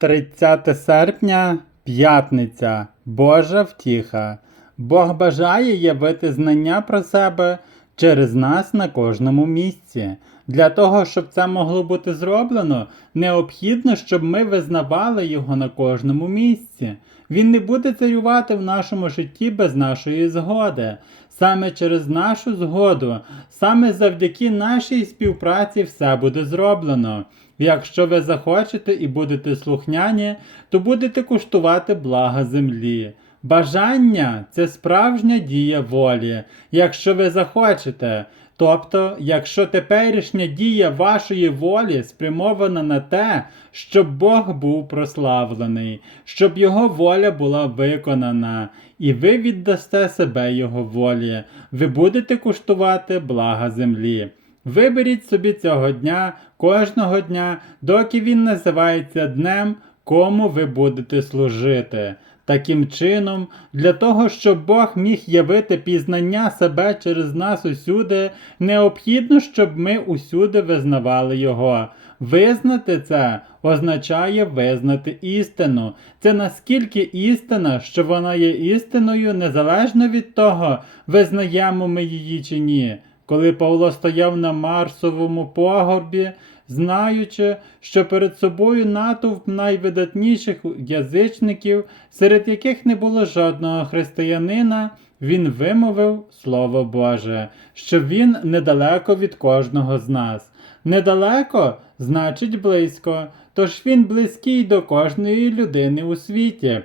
30 серпня, п'ятниця, Божа втіха. Бог бажає явити знання про себе через нас на кожному місці. Для того, щоб це могло бути зроблено, необхідно, щоб ми визнавали його на кожному місці. Він не буде царювати в нашому житті без нашої згоди. Саме через нашу згоду, саме завдяки нашій співпраці все буде зроблено. Якщо ви захочете і будете слухняні, то будете куштувати блага землі. Бажання це справжня дія волі, якщо ви захочете. Тобто, якщо теперішня дія вашої волі спрямована на те, щоб Бог був прославлений, щоб Його воля була виконана, і ви віддасте себе Його волі, ви будете куштувати блага землі. Виберіть собі цього дня, кожного дня, доки він називається днем, кому ви будете служити. Таким чином, для того, щоб Бог міг явити пізнання себе через нас усюди, необхідно, щоб ми усюди визнавали Його. Визнати це означає визнати істину. Це наскільки істина, що вона є істиною незалежно від того, визнаємо ми її чи ні. Коли Павло стояв на Марсовому пагорбі, знаючи, що перед собою натовп найвидатніших язичників, серед яких не було жодного християнина, він вимовив Слово Боже, що він недалеко від кожного з нас. Недалеко значить близько, тож він близький до кожної людини у світі.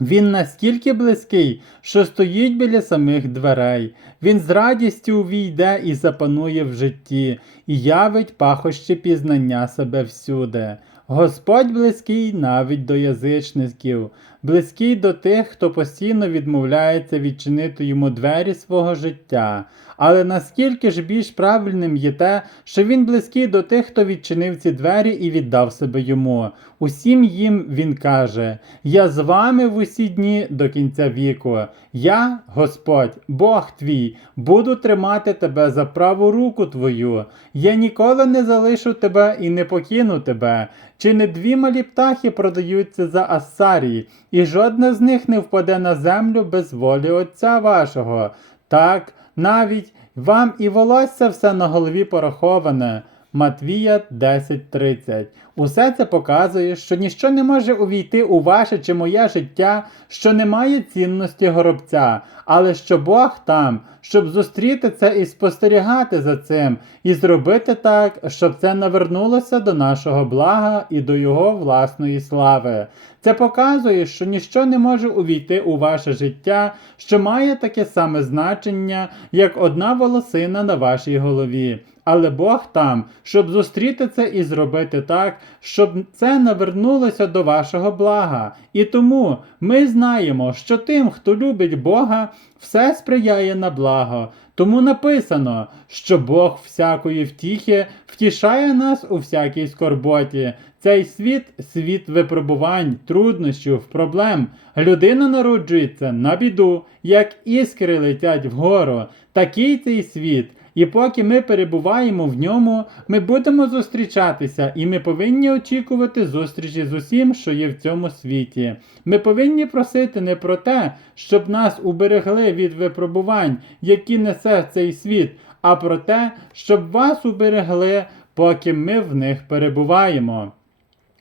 Він настільки близький, що стоїть біля самих дверей. Він з радістю увійде і запанує в житті, і явить пахощі пізнання себе всюди. Господь близький навіть до язичників, близький до тих, хто постійно відмовляється відчинити йому двері свого життя. Але наскільки ж більш правильним є те, що він близький до тих, хто відчинив ці двері і віддав себе йому. Усім їм він каже: Я з вами в усі дні до кінця віку. Я, Господь, Бог твій, буду тримати тебе за праву руку твою. Я ніколи не залишу тебе і не покину тебе. Чи не дві малі птахи продаються за Ассарії, і жодна з них не впаде на землю без волі Отця вашого. Так, навіть вам і волосся все на голові пораховане. Матвія 10.30. Усе це показує, що ніщо не може увійти у ваше чи моє життя, що не має цінності горобця, але що Бог там, щоб зустріти це і спостерігати за цим, і зробити так, щоб це навернулося до нашого блага і до Його власної слави. Це показує, що ніщо не може увійти у ваше життя, що має таке саме значення, як одна волосина на вашій голові. Але Бог там, щоб зустріти це і зробити так, щоб це навернулося до вашого блага. І тому ми знаємо, що тим, хто любить Бога, все сприяє на благо. Тому написано, що Бог всякої втіхи втішає нас у всякій скорботі. Цей світ світ випробувань, труднощів, проблем. Людина народжується на біду, як іскри летять вгору. Такий цей світ. І поки ми перебуваємо в ньому, ми будемо зустрічатися, і ми повинні очікувати зустрічі з усім, що є в цьому світі. Ми повинні просити не про те, щоб нас уберегли від випробувань, які несе цей світ, а про те, щоб вас уберегли, поки ми в них перебуваємо.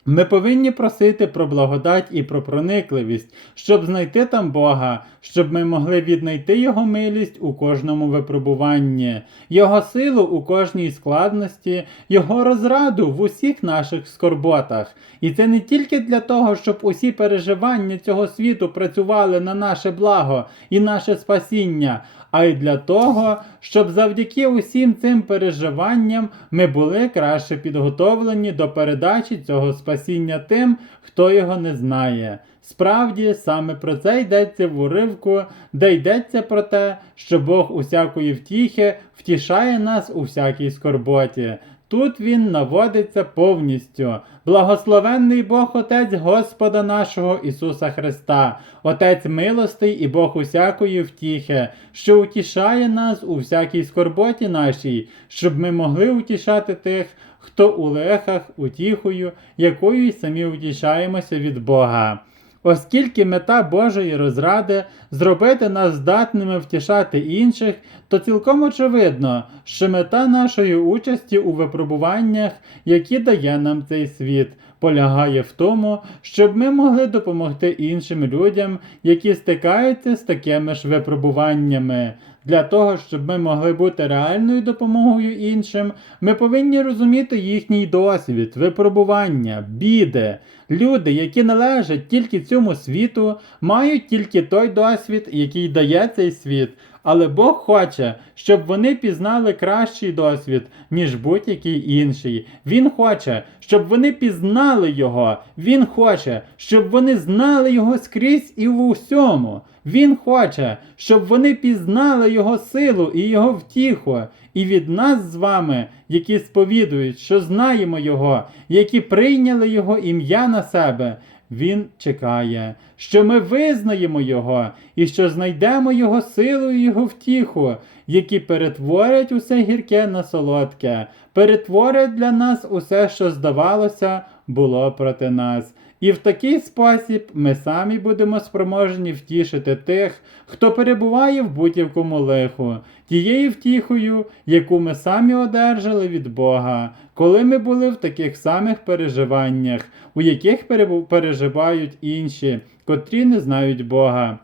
Ми повинні просити про благодать і про проникливість, щоб знайти там Бога, щоб ми могли віднайти Його милість у кожному випробуванні, Його силу у кожній складності, Його розраду в усіх наших скорботах. І це не тільки для того, щоб усі переживання цього світу працювали на наше благо і наше спасіння, а й для того, щоб завдяки усім цим переживанням ми були краще підготовлені до передачі цього спасіння тим, хто його не знає. Справді, саме про це йдеться в уривку, де йдеться про те, що Бог усякої втіхи втішає нас у всякій скорботі. Тут він наводиться повністю. Благословенний Бог Отець Господа нашого Ісуса Христа, Отець милостий і Бог усякої втіхи, що утішає нас у всякій скорботі нашій, щоб ми могли утішати тих, хто у лехах утіхою, якою й самі утішаємося від Бога. Оскільки мета Божої розради зробити нас здатними втішати інших, то цілком очевидно, що мета нашої участі у випробуваннях, які дає нам цей світ, полягає в тому, щоб ми могли допомогти іншим людям, які стикаються з такими ж випробуваннями. Для того, щоб ми могли бути реальною допомогою іншим, ми повинні розуміти їхній досвід, випробування, біди. Люди, які належать тільки цьому світу, мають тільки той досвід, який дає цей світ. Але Бог хоче, щоб вони пізнали кращий досвід, ніж будь-який інший. Він хоче, щоб вони пізнали його. Він хоче, щоб вони знали його скрізь і в усьому. Він хоче, щоб вони пізнали його силу і його втіху. І від нас з вами, які сповідують, що знаємо Його, які прийняли Його ім'я на себе, Він чекає, що ми визнаємо Його і що знайдемо Його силу і Його втіху, які перетворять усе гірке на солодке, перетворять для нас усе, що здавалося, було проти нас. І в такий спосіб ми самі будемо спроможні втішити тих, хто перебуває в будь-якому лиху, тією втіхою, яку ми самі одержали від Бога, коли ми були в таких самих переживаннях, у яких переживають інші, котрі не знають Бога.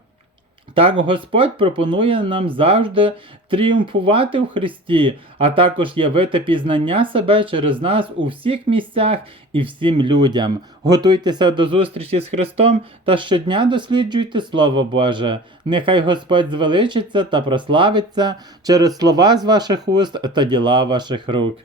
Так Господь пропонує нам завжди тріумфувати в Христі, а також явити пізнання себе через нас у всіх місцях і всім людям. Готуйтеся до зустрічі з Христом та щодня досліджуйте Слово Боже. Нехай Господь звеличиться та прославиться через слова з ваших уст та діла ваших рук.